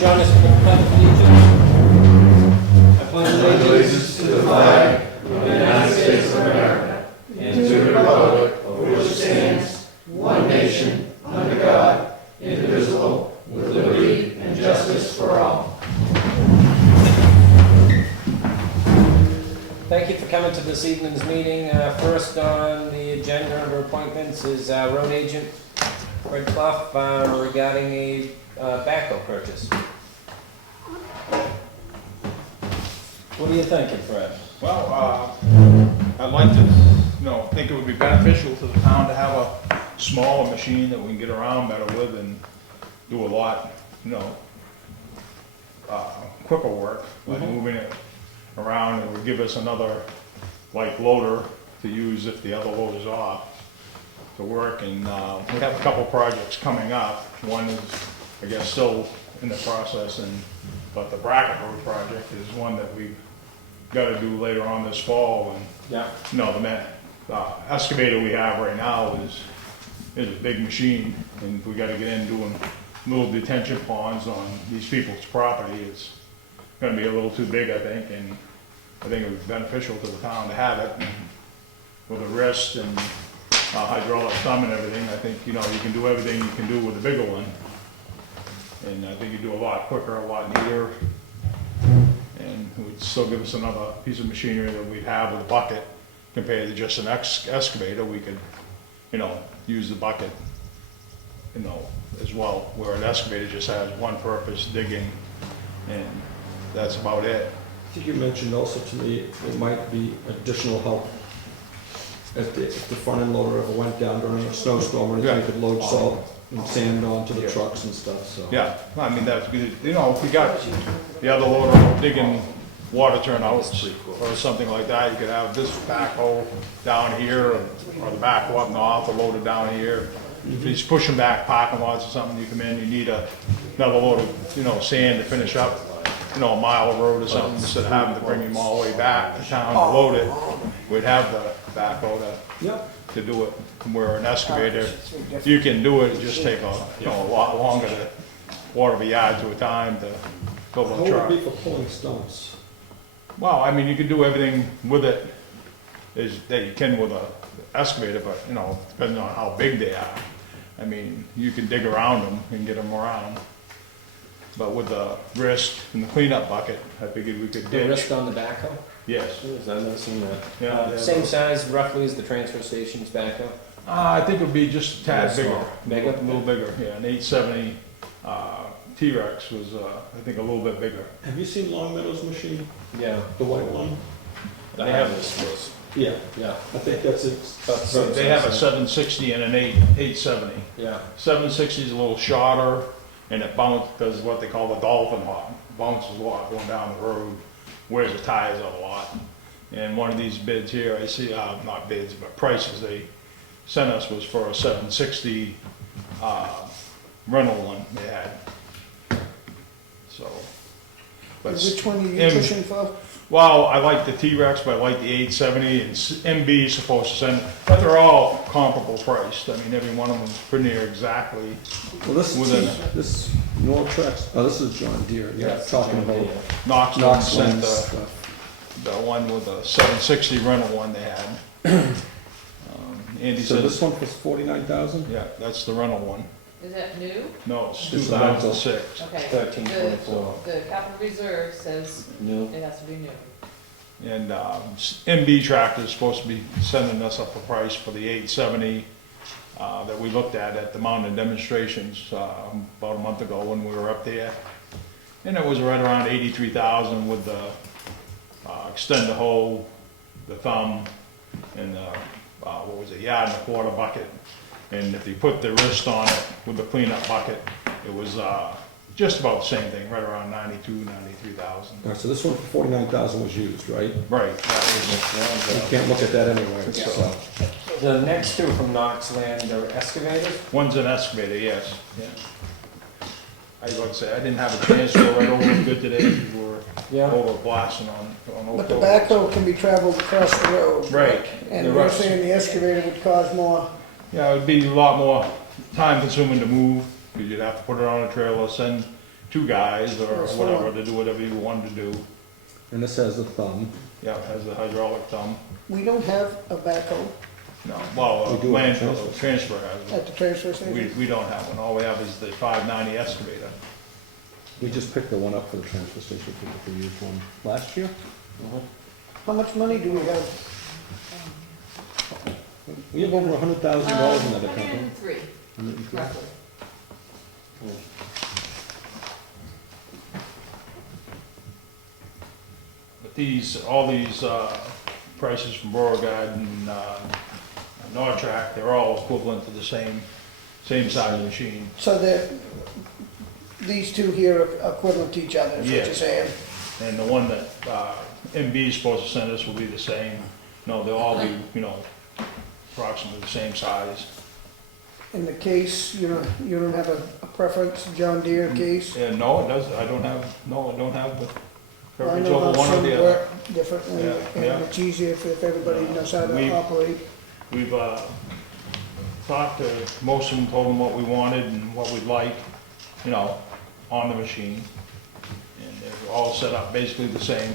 join us for the pledge of allegiance? I pledge allegiance to the flag of the United States of America and to the republic for which it stands, one nation, under God, indivisible, with liberty and justice for all. Thank you for coming to this evening's meeting. First on the agenda under appointments is road agent Fred Clough regarding a backhoe purchase. What are you thinking, Fred? Well, I'd like to, think it would be beneficial to the town to have a smaller machine that we can get around better with and do a lot, quicker work, like moving it around. It would give us another, loader to use if the other loader's off to work. And we have a couple projects coming up. One is, I guess, still in the process, but the Bracket Road project is one that we've got to do later on this fall. And the excavator we have right now is a big machine, and we got to get in doing little detention ponds on these people's property. It's going to be a little too big, I think, and I think it would be beneficial to the town to have it. And with a wrist and hydraulic thumb and everything, I think you can do everything you can do with a bigger one, and I think you do a lot quicker, a lot neater, and it would still give us another piece of machinery that we'd have with a bucket compared to just an excavator. We could, use the bucket, as well, where an excavator just has one purpose, digging, and that's about it. I think you mentioned also to me it might be additional help if the front end loader ever went down during a snowstorm or anything, you could load salt and sand onto the trucks and stuff, so. Yeah, I mean, that's good. If we got the other loader digging water turnouts or something like that, you could have this backhoe down here or the backhoe up north, or loaded down here. If he's pushing back parking lots or something, you come in, you need another load of, sand to finish up, a mile of road or something, instead of having to bring him all the way back to town to load it. We'd have the backhoe to do it. Where an excavator, you can do it, just take a lot longer to water the yard to a time to fill the How truck. would it be for pulling stumps? Well, I mean, you can do everything with it that you can with a excavator, but depending on how big they are. I mean, you can dig around them and get them around. But with the wrist and the cleanup bucket, I figured we could The ditch. wrist on the backhoe? Yes. I've never seen that. Yeah. Same size roughly as the transfer station's backhoe? I think it would be just a tad bigger. Bigger? A little bigger, yeah. An 870 T-Rex was, I think, a little bit bigger. Have you seen Long Meadow's machine, Yeah. the white one? They have this. Yeah, Yeah. I think that's it. So they have a 760 and an 870. Yeah. 760 is a little shorter, and it does what they call the dolphin hop. Bounces a lot going down the road, wears the tires out a lot. And one of these bids here, I see, not bids, but prices they sent us was for a 760 rental one they had. So, but Which one are you pushing for? well, I like the T-Rex, but I like the 870, and MB is supposed to send, but they're all comparable priced. I mean, every one of them's pretty near exactly Well, this within is, this Nortrex, this is John Deere, yeah, talking about Knoxville sent stuff. the one with the 760 rental one they had. Andy So said, this one was 49,000? yeah, that's the rental one. Is that new? No, it's It's a rental. 2006. Okay. 1324. The capital reserve says New. it has to be new. And MB Tractor is supposed to be sending us up a price for the 870 that we looked at the mountain demonstrations about a month ago when we were up there. And it was right around 83,000 with the extender hoe, the thumb, and what was it, yard and a quarter bucket. And if you put the wrist on it with the cleanup bucket, it was just about the same thing, right around 92,000, 93,000. All right, so this one for 49,000 was used, right? Right, that You can't look at that anyway, so. The next two from Knoxland are excavators? one's an excavator, yes. Yeah. I was going to say, I didn't have a chance to go right over it good today. We were Yeah. over blasting on But the Oak Hill. backhoe can be traveled across the road. Right. And The you're rest- saying the excavator would cause more. Yeah, it would be a lot more time consuming to move, because you'd have to put it on a trailer, send two guys or Yes, whatever one. to do whatever you wanted to do. And this has a thumb. Yeah, it has a hydraulic thumb. We don't have a backhoe No, well, We do have a landfill, transfer has it. at the transfer station. We don't have one. All we have is the 590 excavator. We just picked the one up for the transfer station, we used one last year. How much money do we have? We have over $100,000 in that account. 103, 103. roughly. But all these prices from Beauregard and Nortrack, they're all equivalent to the same size machine. So these two here are equivalent to each other, is what you're Yes. saying? And the one that MB is supposed to send us will be the same. No, they'll all be, approximately the same size. In the case, you don't have a preference, John Deere case? And no, it doesn't. I don't have the I coverage know over how one or some the other. work differently, Yeah, and yeah. it's easier if everybody knows how We- to operate. We've talked to most of them, told them what we wanted and what we'd like, on the machine. And they're all set up basically the same.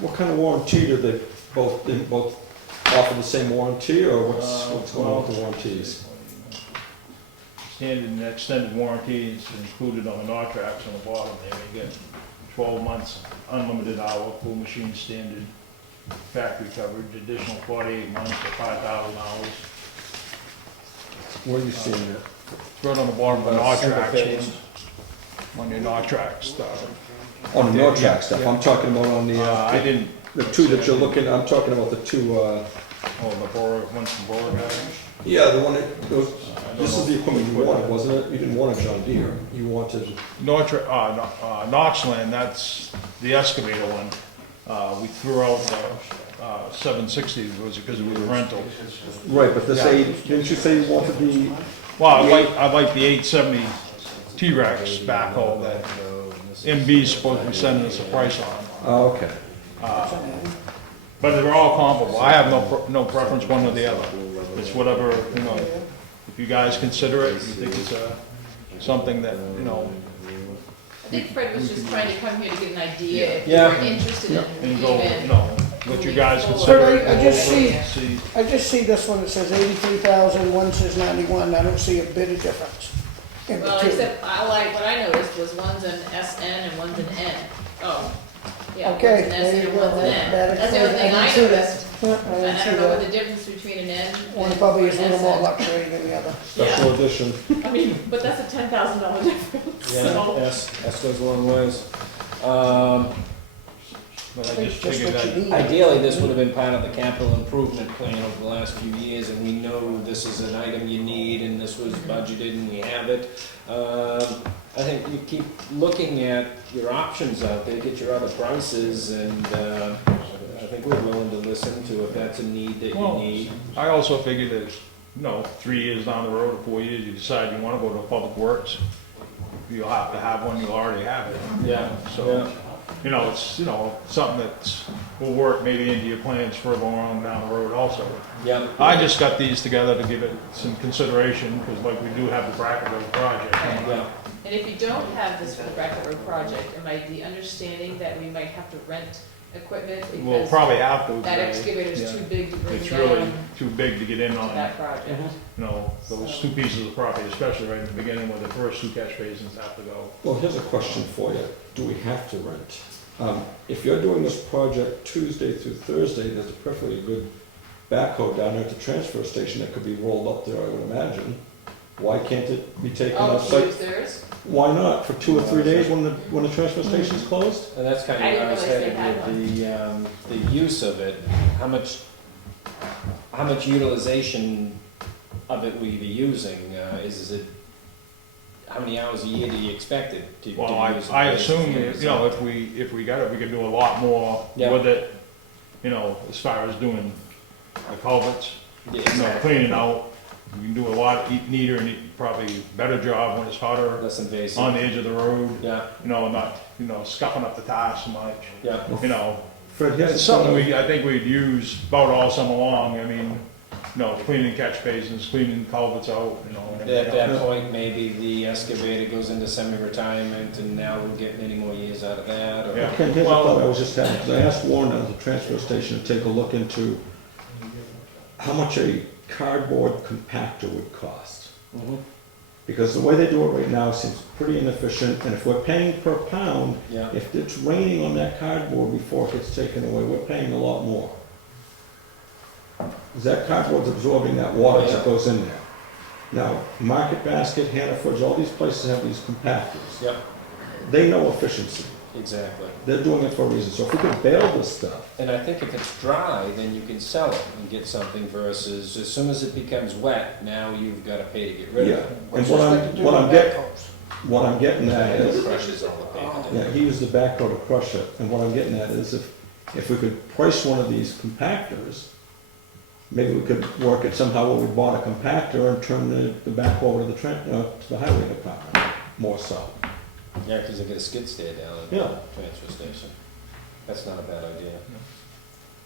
What kind of warranty do they both offer the same warranty, or what's going on with the warranties? Standard and extended warranty is included on the Nortrax on the bottom there. You get 12 months unlimited hour, full machine standard, factory coverage, additional 48 months for 5,000 hours. Where are you seeing it? It's right on the bottom of the Single Nortrax, page. on your Nortrax stuff. On the Nortrax stuff, I'm talking about on I the, didn't, the two that you're looking, I'm talking about the two, the one from Beauregard. yeah, the one that, I don't this is know. the equipment you wanted, wasn't it? You didn't want a John Deere, you wanted, Knoxland, that's the excavator one. We threw out the 760, was because it was a rental. right, but didn't you say you wanted the, Well, I like the 870 T-Rex backhoe that MB's supposed to be sending us a price on. oh, okay. But they're all comparable. I have no preference one or the other. It's whatever, if you guys consider it, you think it's something that, I think Fred was just trying to come here to get an idea if you Yeah. were interested in and go, even. let you guys moving consider forward. it. I just see- See, I just see this one that says 83,000, one says 91, I don't see a bit of difference in the Well, two. except what I noticed was one's an SN and one's an N. Oh, yeah, one's Okay, an there SN you and go. one's an N. That That's the only thing I didn't see that. noticed. Yeah, I And didn't I see don't know what that. the difference between an N One and probably is a an little more SN. luxury than the other. Special edition. I mean, but that's a $10,000 difference, Yeah, so. yes, goes a long ways. but I just Just figured what you that, need. Ideally, this would have been part of the capital improvement plan over the last few years, and we know this is an item you need, and this was budgeted, and we have it. I think you keep looking at your options out there, get your other prices, and I think we're willing to listen to if that's a need that you Well, need. I also figured that, 3 years down the road or 4 years, you decide you want to go to Public Works, you'll have to have one, you'll already have it. Yeah, So, it's, something that will work maybe into your plans further along down the road also. yeah. I just got these together to give it some consideration, because like we do have the Bracket Road project. Yeah, And if you don't have this for the Bracket Road project, am I the understanding that we might have to rent equipment We'll because probably have to. that excavator's yeah. too big to bring It's really down too big to get in to on, that project? those two pieces of property, especially right in the beginning where the first two catch basins have to go. Well, here's a question for you. Do we have to rent? If you're doing this project Tuesday through Thursday, there's a perfectly good backhoe down there at the transfer station that could be rolled up there, I would imagine. Why can't it be taken Oh, off to site? use theirs? Why not, for 2 or 3 days when the transfer station's closed? and that's kind I of didn't where I was realize they headed had with the use of it. How much utilization of it will you be using? Is it, how many hours a year do you expect it to use? Well, I it? assume, if we got it, we could do a lot more Yeah. with it, as far as doing the culverts, Yeah, exactly. cleaning out. We can do a lot neater and probably better job when it's hotter Less invasive. on the edge of the road, Yeah, not, scuffing up the tires so much. yeah. Fred, here's It's something I think we'd use about all summer long. I mean, cleaning catch basins, cleaning culverts out, you know, and At everything that else. point, maybe the excavator goes into semi-retirement and now we'll get many more years out of that, or. Yeah. Okay, here's a thought I was just having, because I asked Warren down at the transfer station to take a look into how much a cardboard compactor would cost. Mhm. Because the way they do it right now seems pretty inefficient, and if we're paying per pound, Yeah, if it's raining on that cardboard before it gets taken away, we're paying a lot more. Because that cardboard's absorbing that water that goes in there. Now, Market Basket, Hannaford's, all these places have these compactors. yep, They know efficiency. exactly. They're doing it for a reason. So if we could bail this stuff, And I think if it's dry, then you can sell it and get something versus as soon as it becomes wet, now you've gotta pay to get rid yeah. of it. And what I'm getting at It is, crushes all the paper. yeah, he used the backhoe to crush it, and what I'm getting at is if we could price one of these compactors, maybe we could work it somehow where we bought a compactor and turn the backhoe over to the highway department, more so. Yeah, because they get a skid steer down at the Yeah. transfer station. That's not a bad idea.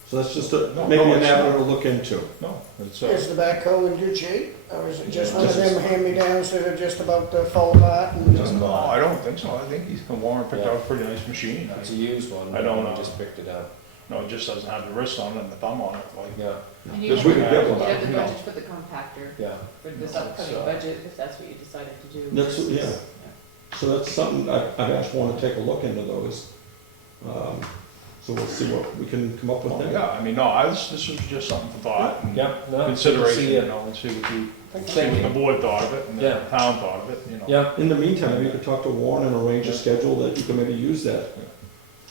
So that's just No, maybe no, an it's avenue to look into. No, it's, Is the backhoe in good shape, or is it just one of Yeah. them hand-me-downs that are just about to fall apart? And no, I don't think so. I think Warren picked out a pretty nice machine. It's a used one. I don't but we know. just picked it up. No, it just doesn't have the wrist on it and the thumb on it, like. Yeah, And you This have we could get one, the you know. budget for the compactor, yeah. for this No, upcoming it's, budget, if that's what you decided to do. That's, yeah. So that's something I've asked Warren to take a look into those. So we'll see what we can come up with Oh, there. yeah, I mean, no, this was just something for thought and Yeah, no. consideration, see you it. know, and see what you, see Thank what the you. board thought of it and the Yeah. town thought of it, you know. Yeah, In the meantime, maybe you could talk to Warren and arrange a schedule that you can maybe use that.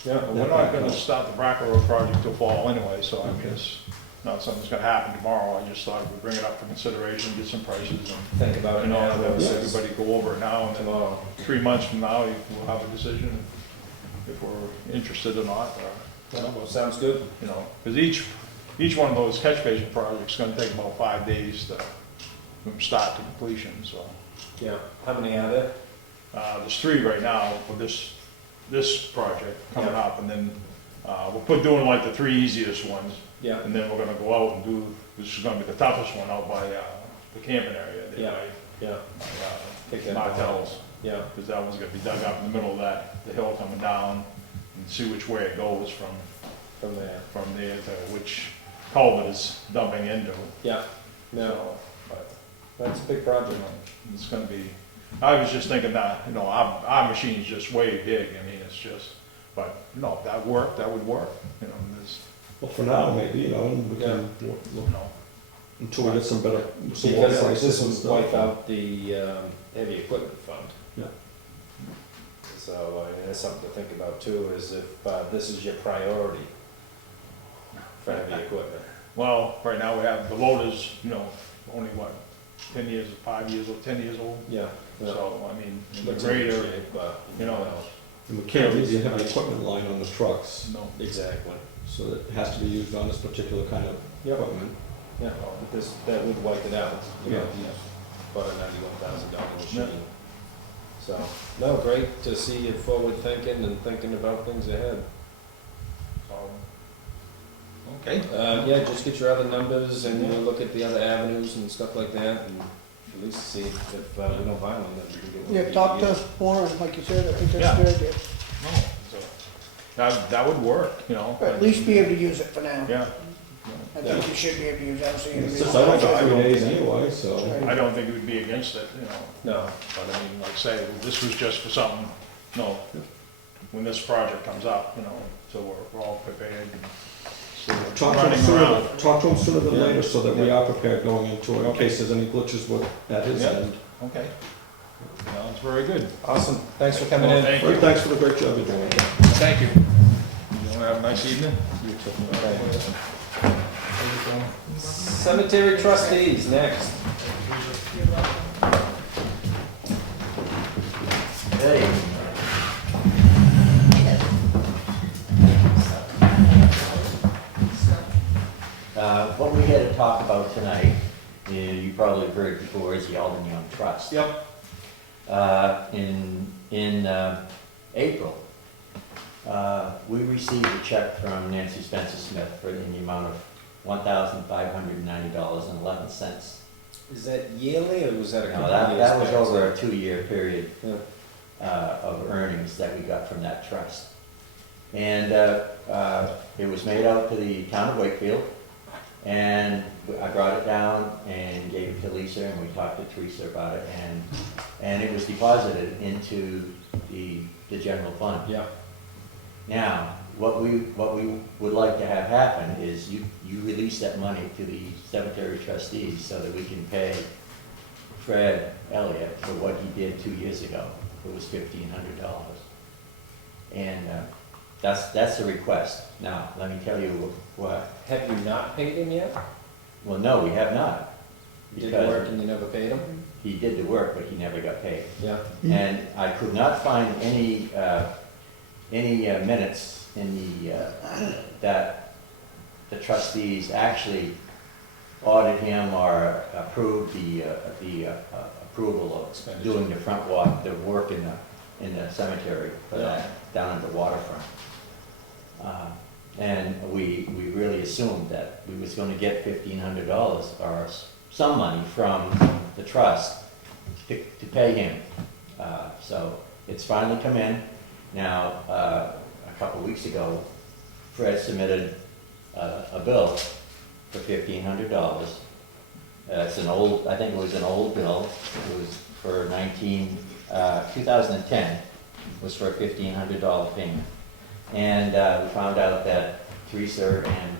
yeah. We're not gonna start the Backhoe Road project till fall anyway, so I guess, not something's gonna happen tomorrow. I just thought we'd bring it up for consideration, get some prices and, Think about it you know, now let versus everybody go over it now and then tomorrow. 3 months from now, we'll have a decision if we're interested or not, or, Well, sounds good. you know, because each one of those catch basin projects is gonna take about 5 days to, from start to completion, so. Yeah. How many are there? There's 3 right now for this project coming Yeah. up, and then, we're doing like the 3 easiest ones, Yeah, and then we're gonna go out and do, this is gonna be the toughest one out by, the camping area, there Yeah. by, yeah, Take that Martell's, yeah, because that one's gonna be dug up in the middle of the hill coming down, and see which way it goes from there. from there to which culvert is dumping into. Yeah, no, So, but, that's a big you project. know, it's gonna be, I was just thinking that, you know, our machine's just way big, I mean, it's just, but, you know, if that would work, you know, there's, Well, for now, maybe, you know, and we can, you know, until we get some better, some more Because prices this and will stuff. wipe out the heavy equipment fund. Yeah. So, I mean, that's something to think about too, is if this is your priority for heavy equipment. well, right now we have, the loader's, you know, only what, 10 years, 5 years old, 10 years old, Yeah. yeah. so, I mean, the Looks in good grader, shape, but, you know, And we can't leave the heavy equipment line on the trucks, no, exactly. so it has to be used on this particular kind of Yep. equipment. Yeah, but this, that would wipe it out. You know, Yeah. About a $91,000 Yeah. machine. So, no, great to see you forward thinking and thinking about things ahead. so, okay. Yeah, just get your other numbers and we'll look at the other avenues and stuff like that and at least see if we don't buy one, then we can get one. Yeah, talk to Warren, like you said, I think Yeah. that's a good idea. No, so, that would work, you know. Or at least be able to use it for now. Yeah, I think you should be able to use it, I don't see any It's reason. just, I don't I know, don't 3 days think- anyway, so. I don't think it would be against it, you know, No, but I mean, like I say, this was just for something, you know, when this project comes up, you know, so we're all prepared and so we're Talk to running him around. sooner, talk to him sooner than Yeah. later, so that we are prepared going into it, in case there's any glitches with, at his Yeah. end. Okay. Sounds very good. awesome. Thanks for coming Well, in. thank Fred, you. thanks for the great job you're doing. Thank you. You wanna have a nice evening? You too. Okay. Cemetery trustees, next. Hey. What we had to talk about tonight, you probably have heard before, is the Alden Young Trust. Yep. In April, we received a check from Nancy Spencer Smith in the amount of $1,590.11. Is that yearly or was that a No, couple of years that was back? over a 2-year period Yeah. of earnings that we got from that trust. And it was made out to the town of Wakefield, and I brought it down and gave it to Lisa, and we talked to Teresa about it, and it was deposited into the general fund. Yeah. Now, what we would like to have happen is you release that money to the cemetery trustees so that we can pay Fred Elliott for what he did 2 years ago. It was $1,500. And that's the request. Now, let me tell you what, Have you not paid him yet? well, no, we have not. You did Because work and you never paid him? he did the work, but he never got paid. Yeah. And I could not find any minutes in that the trustees actually ordered him or approved the approval of doing the front walk, the work in the cemetery for that, down at the waterfront. And we really assumed that we was gonna get $1,500 or some money from the trust to pay him. So it's finally come in. Now, a couple of weeks ago, Fred submitted a bill for $1,500. It's an old, I think it was an old bill. It was for 2010, was for a $1,500 payment. And we found out that Teresa and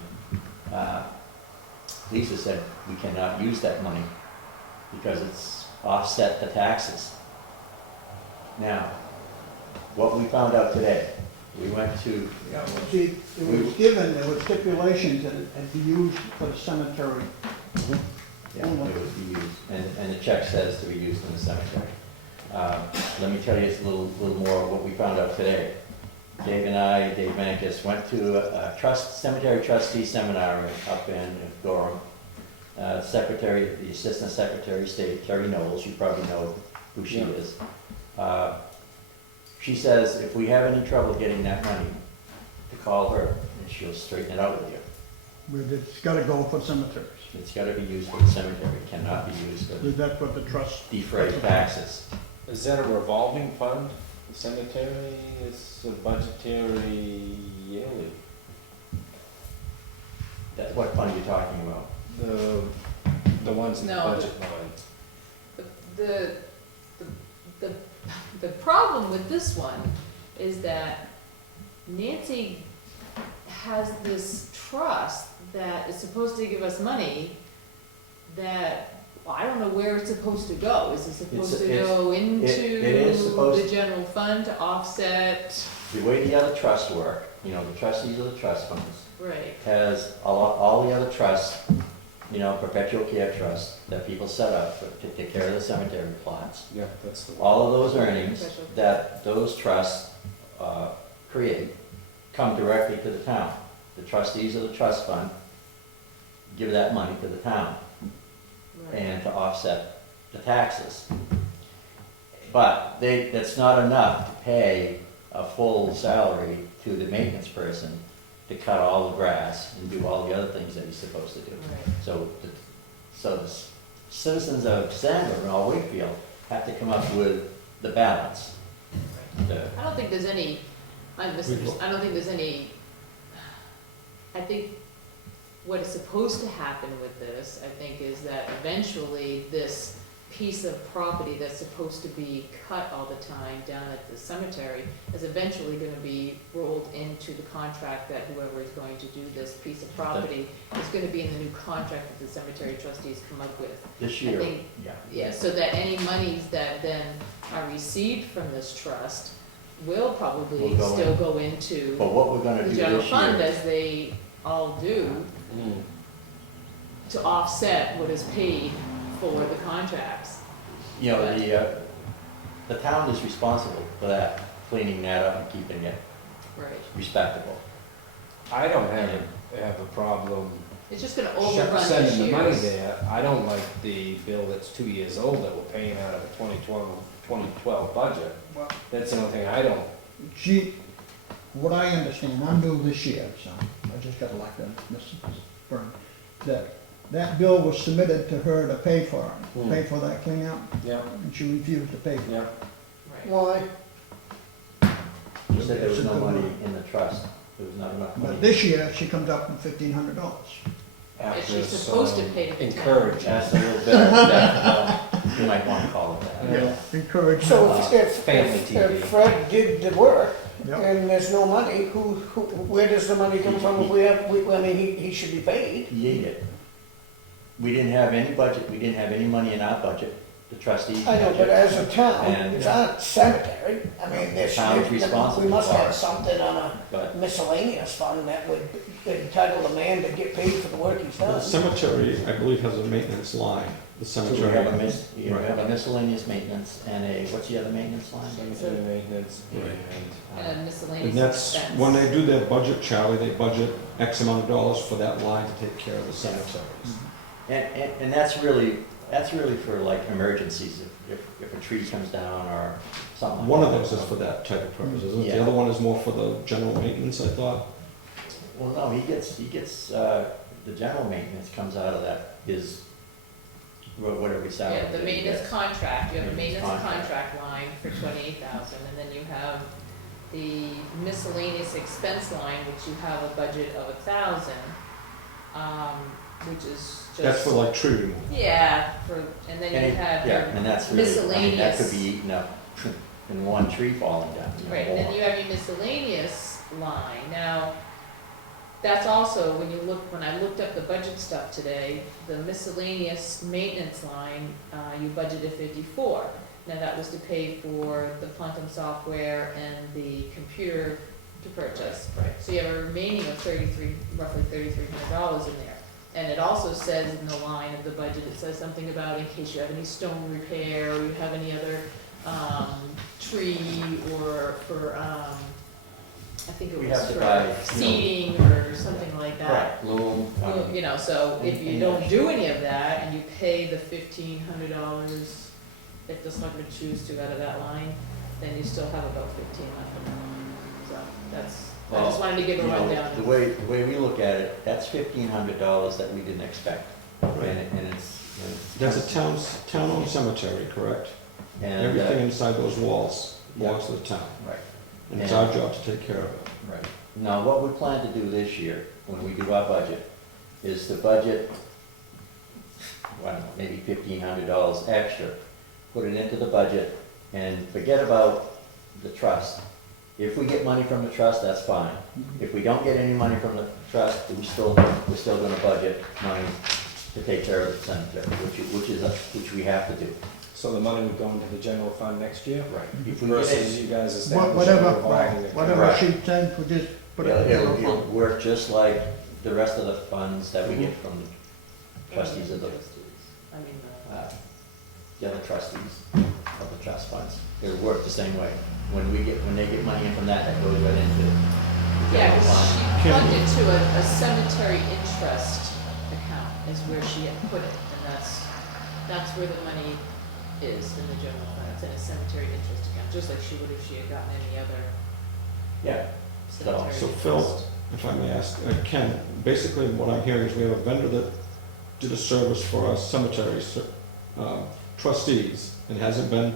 Lisa said we cannot use that money because it's offset the taxes. Now, what we found out today, we went to, Yeah, well, see, it was given, there were stipulations that it had to be used for the cemetery. yeah, it was to be used, and the check says to be used in the cemetery. Let me tell you a little more of what we found out today. Dave Mancus, went to a cemetery trustee seminar up in Gorham. The Assistant Secretary of State, Terry Knowles, you probably know who she is. She says if we have any trouble getting that money, to call her and she'll straighten it out with you. But it's gotta go for cemeteries. It's gotta be used for the cemetery, it cannot be used to Is that what the trust? defray taxes. Is that a revolving fund? The cemetery is a budgetary yearly. What fund are you talking about? The ones in the No, budget line. The problem with this one is that Nancy has this trust that is supposed to give us money that, well, I don't know where it's supposed to go. Is it supposed to go into it is supposed- the general fund to offset? The way the other trusts work, the trustees of the trust funds, Right, has all the other trusts, perpetual care trusts that people set up to take care of the cemetery plots. Yeah, that's the one. All of those earnings Special. that those trusts create come directly to the town. The trustees of the trust fund give that money to the town right. and to offset the taxes. But that's not enough to pay a full salary to the maintenance person to cut all the grass and do all the other things that he's supposed to do. Right. So the citizens of Sandburg or Wakefield have to come up with the balance. I don't think there's any, I don't think there's any, I think what is supposed to happen with this, I think, is that eventually this piece of property that's supposed to be cut all the time down at the cemetery is eventually gonna be rolled into the contract that whoever is going to do this piece of property is gonna be in the new contract that the cemetery trustees come up with. This year, think- yeah. Yeah, so that any monies that then are received from this trust will probably Will go still in. go into But what we're gonna the do general this fund, year, as they all do, Mm. to offset what is paid for the contracts. the town is responsible for that, cleaning that up and keeping it Right. respectable. I don't have a problem It's just gonna overrun this sending the money year's. there. I don't like the bill that's 2 years old that we're paying out of the 2012 budget. Well, That's the only thing I don't, what I understand, I'm new this year, so I just got elected, Mr. Byrne. that bill was submitted to her to pay for it, Hmm. pay for that cleanup, Yeah, and she refused to pay for it. yeah. Right. Why? You said there was no money in the trust, there was not enough money. But this year, she comes up with $1,500. If After she's supposed to some pay the town. encouragement. That's a little bit, well, you might wanna call it that. Yeah. Encourage. So Family if TV. Fred did the work, Yep. and there's no money, where does the money come from if I mean, he should be paid. He ate it. We didn't have any budget, we didn't have any money in our budget, the trustees. I know, but budget. as a town, And- it's our cemetery, I mean, The town's responsible we must for have it. something on a But miscellaneous fund that would entitle the man to get paid for the work he's The done. cemetery, I believe, has a maintenance line, the so we cemetery. have you Right. have a miscellaneous maintenance and a, what's the other maintenance line? Cemetery maintenance And miscellaneous And that's, expense. when they do their budget, Charlie, they budget X amount of dollars for that line to take care of the cemeteries. And that's really for like emergencies, if a tree comes down or something like that. One of those is for that type of purpose, isn't it? The Yeah. other one is more for the general maintenance, I thought. Well, no, he gets, the general maintenance comes out of that, his, whatever we salary. Yeah, the that he maintenance gets. contract, you have a maintenance Maintenance contract line for 28,000, and then you have the miscellaneous expense line, which you have a budget of 1,000, which is just. That's for like tree removal. Yeah, and then you have Yeah, your, and that's really, I mean, that could miscellaneous. be eaten up in one tree falling down. right, and then you have your miscellaneous line. Now, that's also, when I looked up the budget stuff today, the miscellaneous maintenance line, you budgeted 54. Now, that was to pay for the quantum software and the computer to purchase. Right. So you have a remaining of roughly $3,300 in there. And it also says in the line of the budget, it says something about in case you have any stone repair, or you have any other, tree, or for, I think it We was have to for buy, seeding or something like that. Correct, loom. Well, you know, so if you anything don't that- do any of that, and you pay the $1,500, if the selectmen choose to out of that line, then you still have about 1,500. So that's, I just wanted to give a You know, rundown. The way we look at it, that's $1,500 that we didn't expect. And it's. That's a town-owned cemetery, correct? And, Everything inside those walls yeah. belongs to the town, Right, and it's our job to take care of it. right. Now, what we plan to do this year, when we do our budget, is to budget, I don't know, maybe $1,500 extra, put it into the budget, and forget about the trust. If we get money from the trust, that's fine. If we don't get any money from the trust, we're still gonna budget money to take care of the cemetery, which we have to do. So the money would go into the general fund next year? Right. If we get Versus it, you guys establishing a Whatever, revolving account? whatever Right. she sends, we just put it in the it'll general fund. work just like the rest of the funds that we get from the trustees of the, I mean, the other trustees of the trust funds. It'll work the same way. When they get money in from that, that goes right into the yeah, general 'cause fund. she plugged it to a cemetery interest account is where she had put it, and that's where the money is in the general fund. It's in a cemetery interest account, just like she would if she had gotten any other Yeah, cemetery So interest. Phil, if I may ask, Ken, basically what I'm hearing is we have a vendor that did a service for our cemetery trustees and hasn't been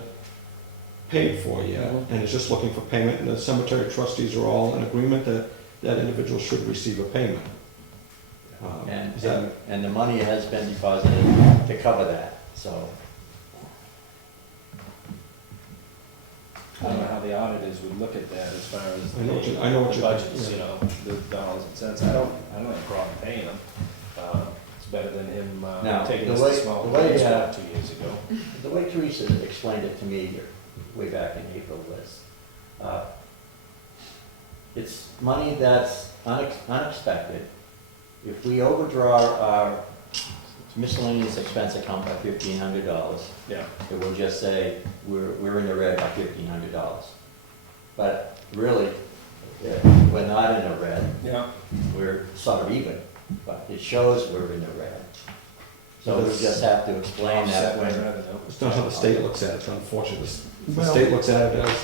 paid for yet, and is just looking for payment, and the cemetery trustees are all in agreement that that individual should receive a payment. and, Is that, and the money has been deposited to cover that, so. I don't know how the auditors would look at that as far as I know what the you- budgets, yeah. you know, the dollars and cents. I don't have a problem paying them. It's better than him Now, taking the us way- to small the way, claims court 2 years ago. The way Teresa explained it to me way back in April was, it's money that's unexpected. If we overdraw our miscellaneous expense account by $1,500, Yeah. it will just say, we're in the red by $1,500. But really, we're not in the red, Yeah. we're sort of even, but it shows we're in the red. So we just have to explain that Offset when. my revenue. it's not how the state looks at it, unfortunately. The Well- state looks at it as,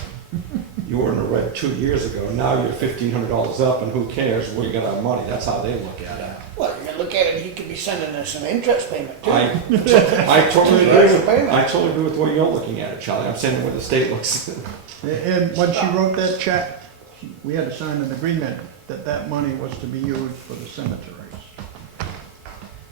you were in the red 2 years ago, now you're $1,500 up, and who cares, we got our money, that's how they look at it. Well, you're look at it, he could be sending us an interest payment too. I totally agree with, Payment. I totally agree with the way you're looking at it, Charlie. I'm saying the way the state looks. And when she wrote that check, we had to sign an agreement that that money was to be used for the cemeteries.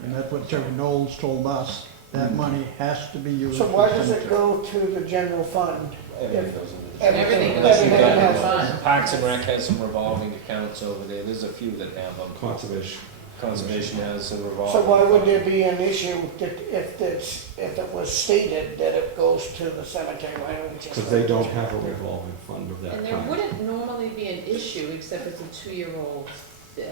And that's what Terry Knowles told us, that money has to be used So for why the does it cemetery. go to the general fund? Everything goes into the- Everything Everything goes into has- the fund. Parks and Rec has some revolving accounts over there, there's a few that have them. Conservation. Conservation has a revolving. So why would there fund. be an issue that if it was stated that it goes to the cemetery, why don't we just? Because they don't have a revolving fund of that And there kind. wouldn't normally be an issue, except it's a 2-year-old bill.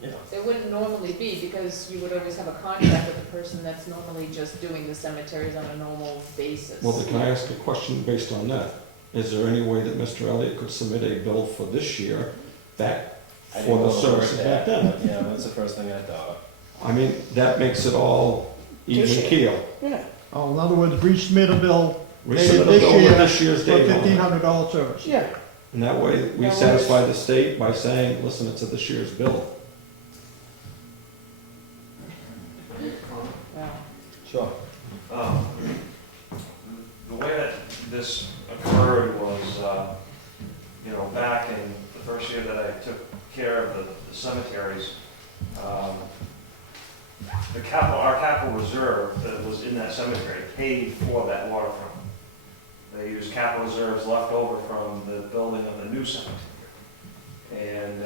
Yeah. There wouldn't normally be, because you would always have a contract with the person that's normally just doing the cemeteries on a normal basis. Well, then can I ask a question based on that? Is there any way that Mr. Elliott could submit a bill for this year back I didn't for the know the word services that, back then? but yeah, that's the first thing I thought. I mean, that makes it all even Just- keel. Yeah, Oh, in other words, resubmit a bill We dated submit a this bill with year this year's for date on it. $1,500 service. yeah. And that way, we That satisfy the state by saying, listen, it's a this year's bill. Well, Sure. The way that this occurred was, back in the first year that I took care of the cemeteries, our capital reserve that was in that cemetery paid for that waterfront. They used capital reserves left over from the building of the new cemetery. And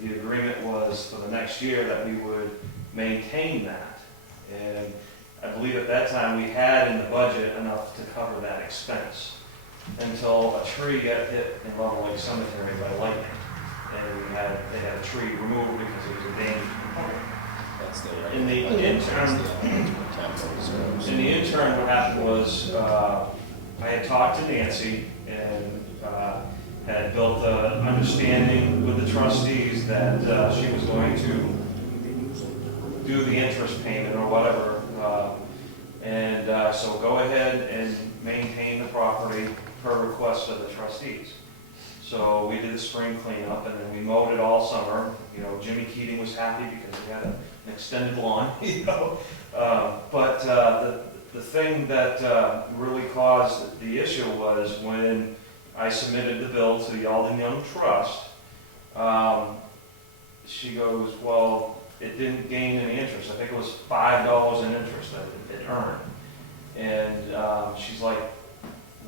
the agreement was for the next year that we would maintain that. And I believe at that time we had in the budget enough to cover that expense until a tree got hit in Level Lake Cemetery by lightning. And they had a tree removed because it was a danger to the public. That's the. In the That's interim, the capital reserves. in the interim, what happened was, I had talked to Nancy and had built an understanding with the trustees that she was going to do the interest payment or whatever. So go ahead and maintain the property per request of the trustees. So we did the spring cleanup and then we mowed it all summer. Jimmy Keating was happy because he had an extended lawn, But the thing that really caused the issue was when I submitted the bill to the Alden Young Trust, she goes, well, it didn't gain any interest. I think it was $5 in interest that it earned. And she's like,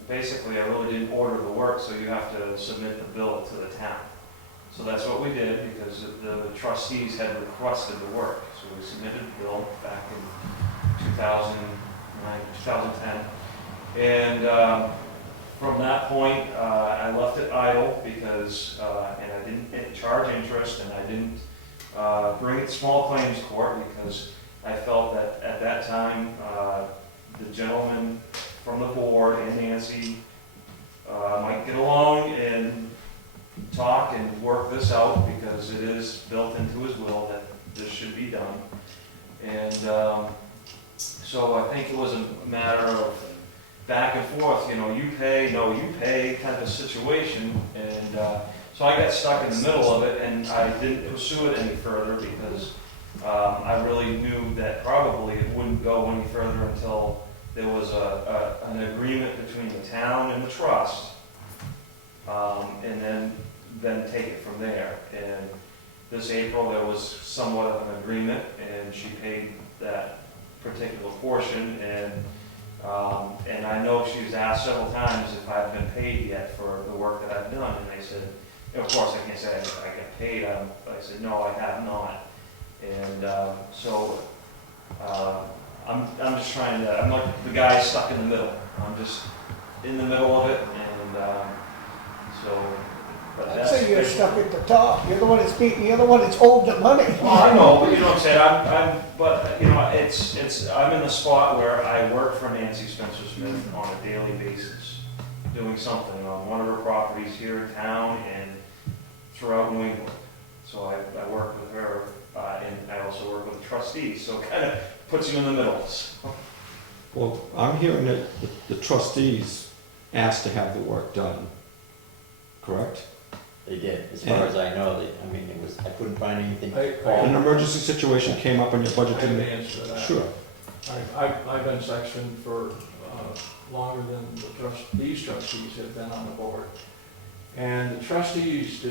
basically, I really didn't order the work, so you have to submit the bill to the town. So that's what we did, because the trustees had requested the work. So we submitted the bill back in 2009, 2010. And from that point, I left it idle because, and I didn't charge interest, and I didn't bring it to small claims court because I felt that at that time, the gentleman from the board and Nancy might get along and talk and work this out because it is built into his will that this should be done. And so I think it was a matter of back and forth, you pay, no, you pay kind of a situation. And so I got stuck in the middle of it and I didn't pursue it any further because I really knew that probably it wouldn't go any further until there was an agreement between the town and the trust, and then take it from there. And this April, there was somewhat of an agreement, and she paid that particular portion, and I know she's asked several times if I've been paid yet for the work that I've done, and I said, of course, I can't say I got paid, I said, no, I have not. And I'm just trying to, I'm like the guy stuck in the middle. I'm just in the middle of it, and but I'd that's. say you're stuck at the top, you're the one that's beating, you're the one that's holding the money. Well, I know, but you know what I'm saying, but I'm in the spot where I work for Nancy Spencer Smith on a daily basis, doing something on one of her properties here in town and throughout New England. So I work with her, and I also work with the trustees, so it kind of puts you in the middle. So. Well, I'm hearing that the trustees asked to have the work done, correct? They did, as far as I know, I mean, it was, I couldn't find anything. An emergency situation came up and your budget I can didn't. answer that. Sure. I've been section for longer than these trustees have been on the board. And the trustees